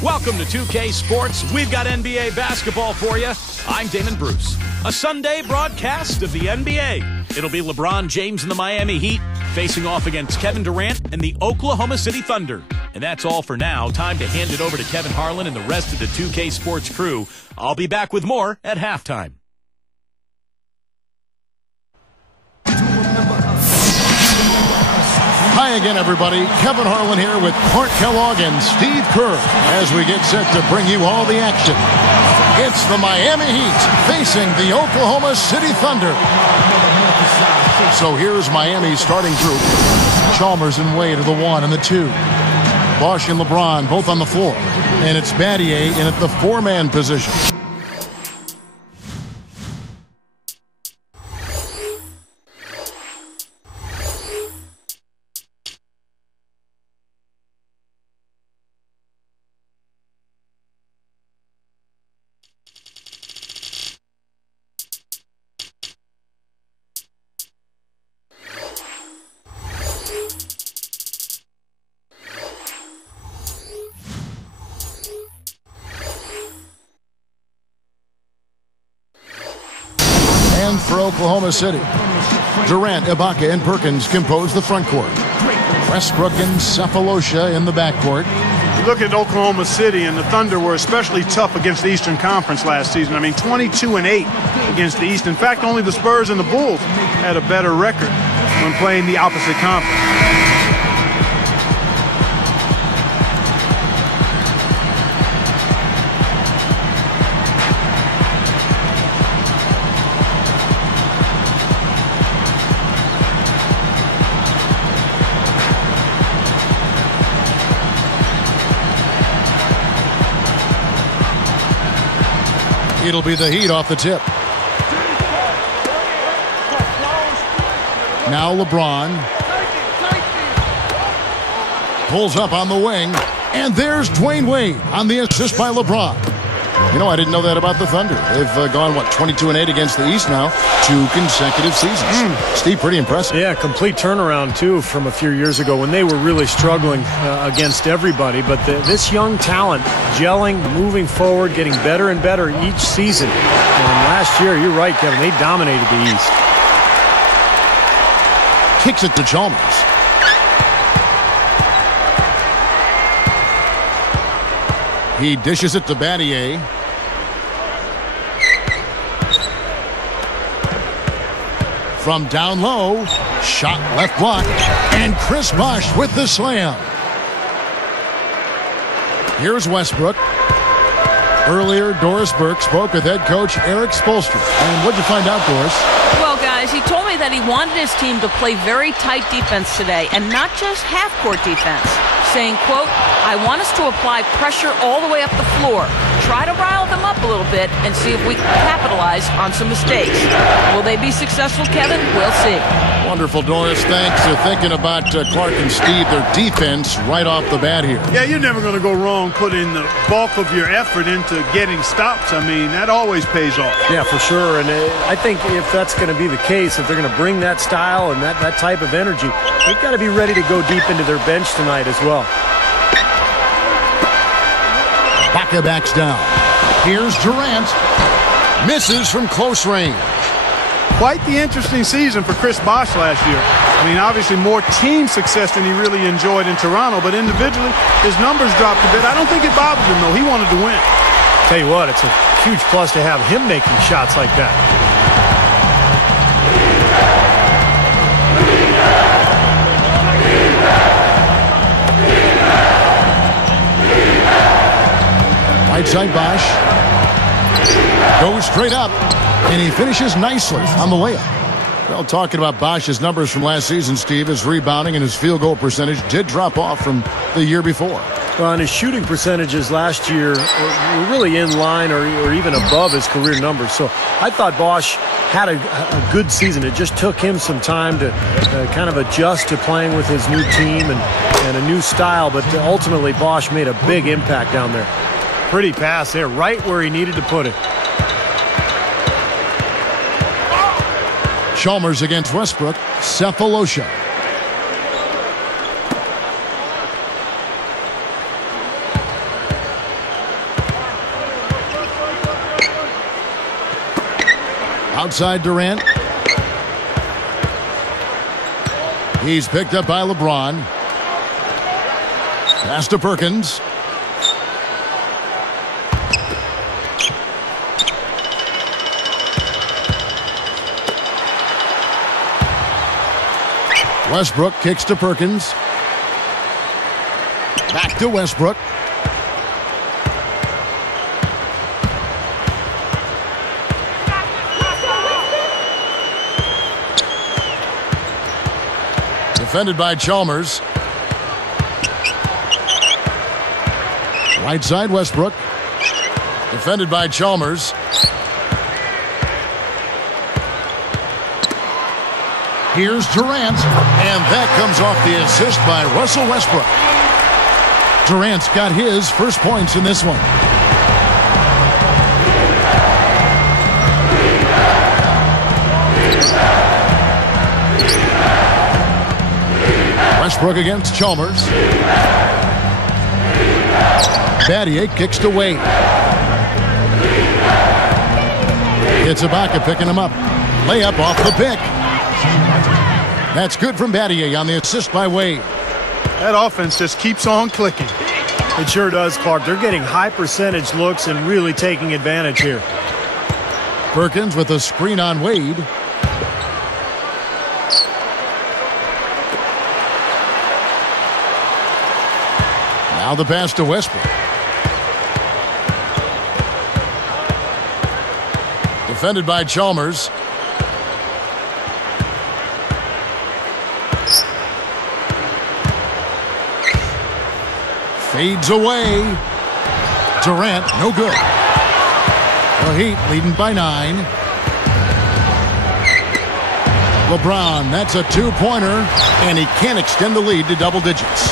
Welcome to 2K Sports. We've got NBA basketball for you. I'm Damon Bruce. A Sunday broadcast of the NBA. It'll be LeBron James and the Miami Heat facing off against Kevin Durant and the Oklahoma City Thunder. And that's all for now. Time to hand it over to Kevin Harlan and the rest of the 2K Sports crew. I'll be back with more at halftime. Hi again, everybody. Kevin Harlan here with Clark Kellogg and Steve Kerr as we get set to bring you all the action. It's the Miami Heat facing the Oklahoma City Thunder. So here's Miami's starting group. Chalmers and Wade are the 1 and the 2. Bosh and LeBron both on the floor. And it's Battier in at the 4-man position. And for Oklahoma City, Durant, Ibaka, and Perkins compose the front court. Westbrook and Cephalosha in the backcourt. You look at Oklahoma City, and the Thunder were especially tough against the Eastern Conference last season. I mean, 22-8 against the East. In fact, only the Spurs and the Bulls had a better record when playing the opposite conference. It'll be the Heat off the tip. Now LeBron pulls up on the wing, and there's Dwayne Wade on the assist by LeBron. You know, I didn't know that about the Thunder. They've gone, 22-8 against the East now, 2 consecutive seasons. Steve, pretty impressive. Yeah, complete turnaround, too, from a few years ago when they were really struggling against everybody. But this young talent gelling, moving forward, getting better and better each season. And last year, you're right, Kevin, they dominated the East. Kicks it to Chalmers. He dishes it to Battier. From down low, shot left block, and Chris Bosh with the slam. Here's Westbrook. Earlier, Doris Burke spoke with head coach Eric Spoelstra. And what'd you find out, Doris? Well, guys, he told me that he wanted his team to play very tight defense today, and not just half-court defense. Saying, quote, I want us to apply pressure all the way up the floor. Try to rile them up a little bit and see if we can capitalize on some mistakes. Will they be successful, Kevin? We'll see. Wonderful, Doris. Thanks for thinking about Clark and Steve, their defense right off the bat here. Yeah, you're never going to go wrong putting the bulk of your effort into getting stops. I mean, that always pays off. Yeah, for sure. And I think if that's going to be the case, if they're going to bring that style and that type of energy, they've got to be ready to go deep into their bench tonight as well. Ibaka backs down. Here's Durant. Misses from close range. Quite the interesting season for Chris Bosh last year. I mean, obviously more team success than he really enjoyed in Toronto, but individually, his numbers dropped a bit. I don't think it bothered him, though. He wanted to win. Tell you what, it's a huge plus to have him making shots like that. Right side Bosh. Goes straight up. And he finishes nicely on the layup. Well, talking about Bosh's numbers from last season, Steve, his rebounding and his field goal percentage did drop off from the year before. Well, and his shooting percentages last year were really in line or even above his career numbers. So I thought Bosh had a good season. It just took him some time to kind of adjust to playing with his new team and a new style. But ultimately, Bosh made a big impact down there. Pretty pass there, right where he needed to put it. Chalmers against Westbrook. Cephalosha. Outside Durant. He's picked up by LeBron. Pass to Perkins. Westbrook kicks to Perkins. Back to Westbrook. Defended by Chalmers. Right side Westbrook. Defended by Chalmers. Here's Durant, and that comes off the assist by Russell Westbrook. Durant's got his first points in this one. Westbrook against Chalmers. Battier kicks to Wade. It's Ibaka picking him up. Layup off the pick. That's good from Battier on the assist by Wade. That offense just keeps on clicking. It sure does, Clark. They're getting high percentage looks and really taking advantage here. Perkins with a screen on Wade. Now the pass to Westbrook. Defended by Chalmers. Fades away. Durant, no good. The Heat leading by 9. LeBron, that's a two-pointer, and he can't extend the lead to double digits.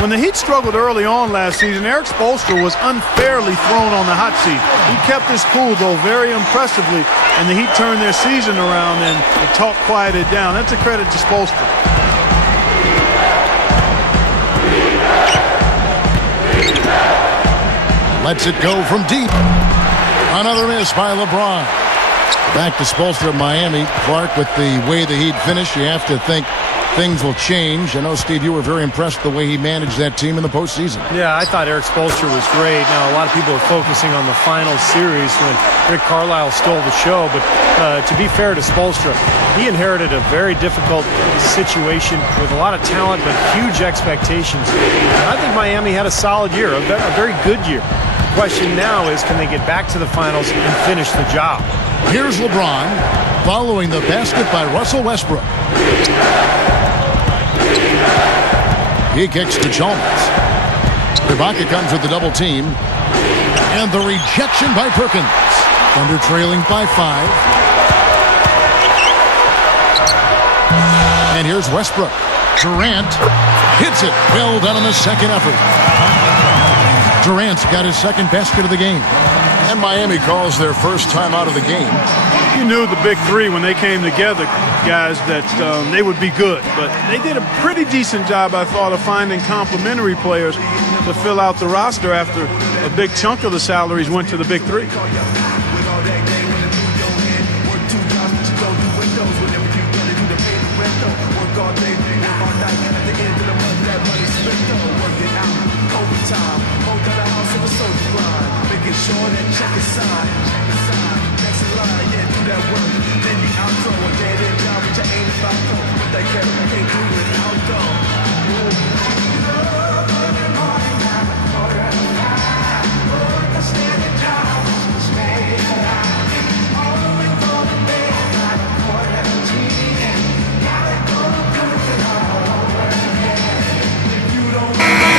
When the Heat struggled early on last season, Eric Spoelstra was unfairly thrown on the hot seat. He kept his cool, though, very impressively, and the Heat turned their season around and the talk quieted down. That's a credit to Spoelstra. Lets it go from deep. Another miss by LeBron. Back to Spoelstra of Miami. Clark, with the way the Heat finished, you have to think things will change. I know, Steve, you were very impressed with the way he managed that team in the postseason. Yeah, I thought Eric Spoelstra was great. Now, a lot of people are focusing on the final series when Rick Carlisle stole the show, but to be fair to Spoelstra, he inherited a very difficult situation with a lot of talent but huge expectations. And I think Miami had a solid year, a very good year. The question now is, can they get back to the finals and finish the job? Here's LeBron following the basket by Russell Westbrook. He kicks to Chalmers. Ibaka comes with the double team. And the rejection by Perkins. Thunder trailing by 5. And here's Westbrook. Durant hits it. Well done on the second effort. Durant's got his second basket of the game. And Miami calls their first time out of the game. You knew the big three when they came together, guys, that they would be good. But they did a pretty decent job, I thought, of finding complementary players to fill out the roster after a big chunk of the salaries went to the big three.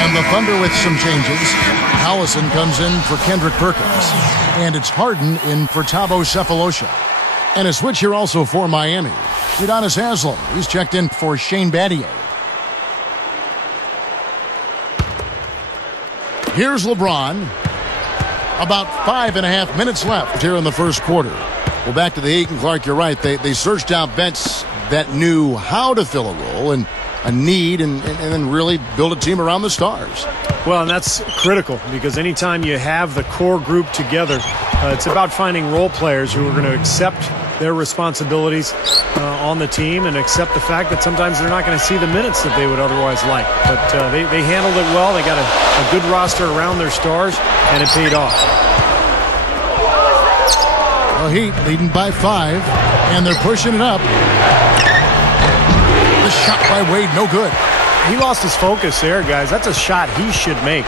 And the Thunder with some changes. Allison comes in for Kendrick Perkins. And it's Harden in for Thabo Sefolosha. And a switch here also for Miami. Udonis Haslem. He's checked in for Shane Battier. Here's LeBron. About 5.5 minutes left here in the first quarter. Well, back to the Heat, and Clark, you're right. They searched out vets that knew how to fill a role and a need and then really build a team around the stars. Well, and that's critical because anytime you have the core group together, it's about finding role players who are going to accept their responsibilities on the team and accept the fact that sometimes they're not going to see the minutes that they would otherwise like. But they handled it well. They got a good roster around their stars, and it paid off. The Heat leading by 5, and they're pushing it up. The shot by Wade, no good. He lost his focus there, guys. That's a shot he should make.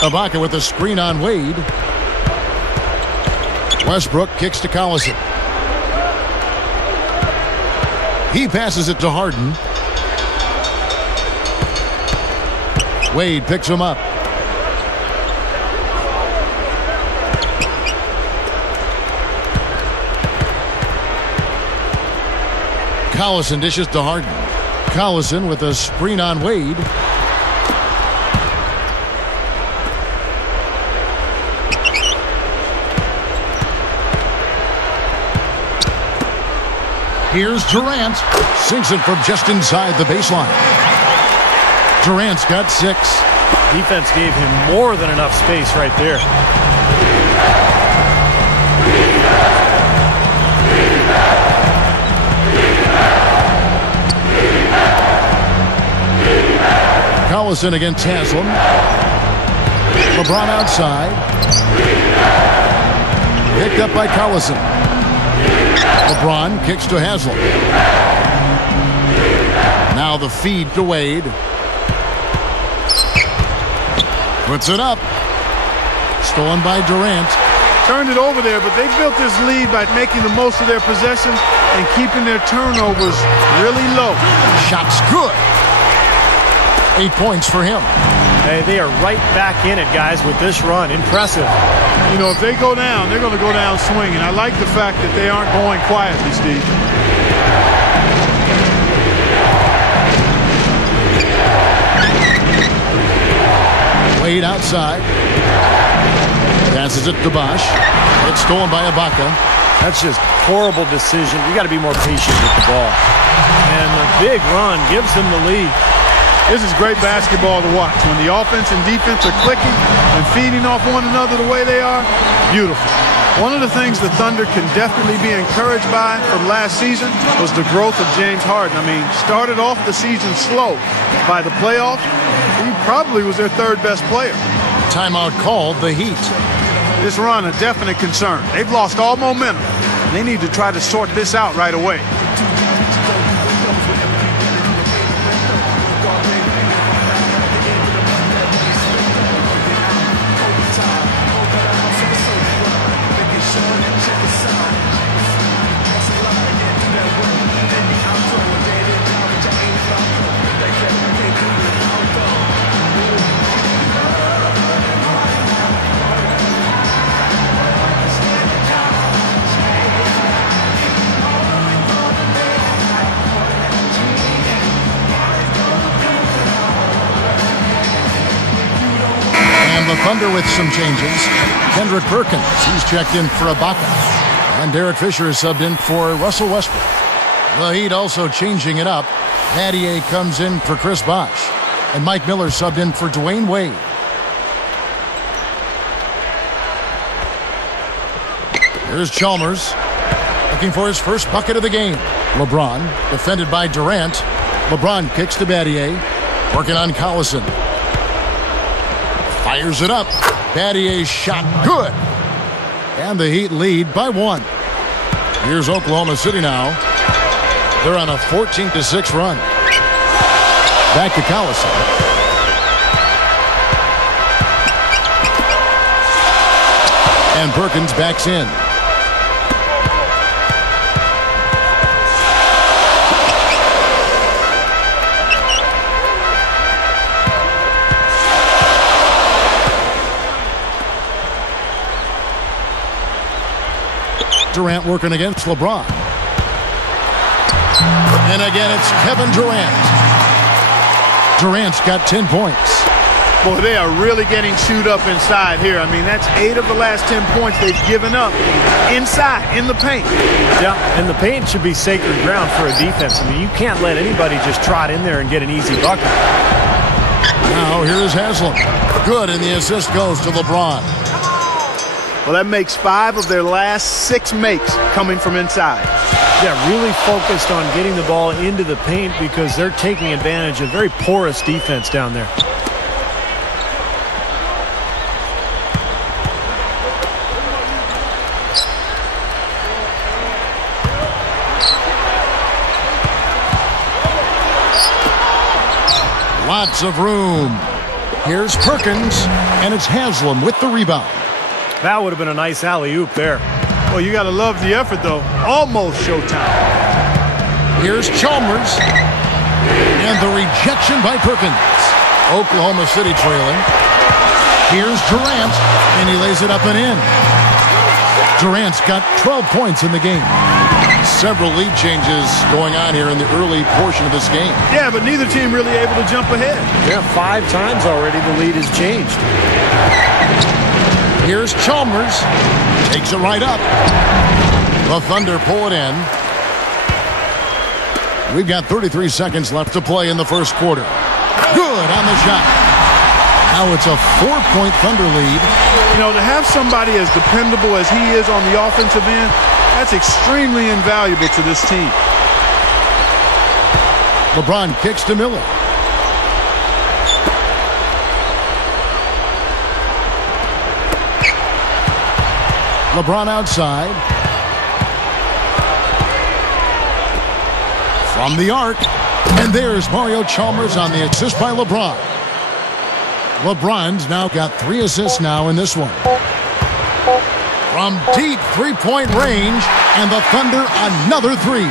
Ibaka with a screen on Wade. Westbrook kicks to Collison. He passes it to Harden. Wade picks him up. Collison dishes to Harden. Collison with a screen on Wade. Here's Durant. Sinks it from just inside the baseline. Durant's got 6. Defense gave him more than enough space right there. Collison against Haslam. LeBron outside. Picked up by Collison. LeBron kicks to Haslam. Now the feed to Wade. Puts it up. Stolen by Durant. Turned it over there, but they built this lead by making the most of their possessions and keeping their turnovers really low. Shot's good. 8 points for him. Hey, they are right back in it, guys, with this run. Impressive. You know, if they go down, they're going to go down swinging. I like the fact that they aren't going quietly, Steve. Wade outside. Passes it to Bosh. It's stolen by Ibaka. That's just horrible decision. You got to be more patient with the ball. And the big run gives them the lead. This is great basketball to watch. When the offense and defense are clicking and feeding off one another the way they are, beautiful. One of the things the Thunder can definitely be encouraged by from last season was the growth of James Harden. I mean, started off the season slow. By the playoffs, he probably was their 3rd best player. Timeout called, the Heat. This run a definite concern. They've lost all momentum. They need to try to sort this out right away. The Thunder with some changes. Kendrick Perkins, he's checked in for Ibaka. And Derek Fisher is subbed in for Russell Westbrook. The Heat also changing it up. Battier comes in for Chris Bosh. And Mike Miller subbed in for Dwayne Wade. Here's Chalmers, looking for his first bucket of the game. LeBron, defended by Durant. LeBron kicks to Battier, working on Collison. Fires it up. Battier's shot good. And the Heat lead by 1. Here's Oklahoma City now. They're on a 14-6 run. Back to Collison. And Perkins backs in. Durant working against LeBron. And again, it's Kevin Durant. Durant's got 10 points. Boy, they are really getting chewed up inside here. I mean, that's 8 of the last 10 points they've given up inside, in the paint. Yeah, and the paint should be sacred ground for a defense. I mean, you can't let anybody just trot in there and get an easy bucket. Now here's Haslam. Good, and the assist goes to LeBron. Well, that makes 5 of their last 6 makes coming from inside. Yeah, really focused on getting the ball into the paint because they're taking advantage of very porous defense down there. Lots of room. Here's Perkins, and it's Haslam with the rebound. That would have been a nice alley-oop there. Well, you got to love the effort, though. Almost showtime. Here's Chalmers, and the rejection by Perkins. Oklahoma City trailing. Here's Durant, and he lays it up and in. Durant's got 12 points in the game. Several lead changes going on here in the early portion of this game. Yeah, but neither team really able to jump ahead. Yeah, 5 times already the lead has changed. Here's Chalmers. Takes it right up. The Thunder pull it in. We've got 33 seconds left to play in the first quarter. Good on the shot. Now it's a 4-point Thunder lead. You know, to have somebody as dependable as he is on the offensive end, that's extremely invaluable to this team. LeBron kicks to Miller. LeBron outside. From the arc. And there's Mario Chalmers on the assist by LeBron. LeBron's now got 3 assists now in this one. From deep three-point range, and the Thunder another 3.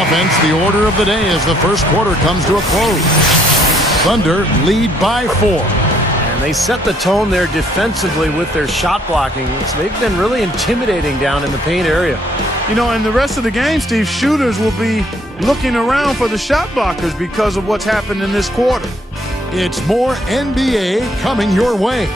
Offense, the order of the day as the first quarter comes to a close. Thunder lead by 4. And they set the tone there defensively with their shot blocking. They've been really intimidating down in the paint area. You know, in the rest of the game, Steve, shooters will be looking around for the shot blockers because of what's happened in this quarter. It's more NBA coming your way.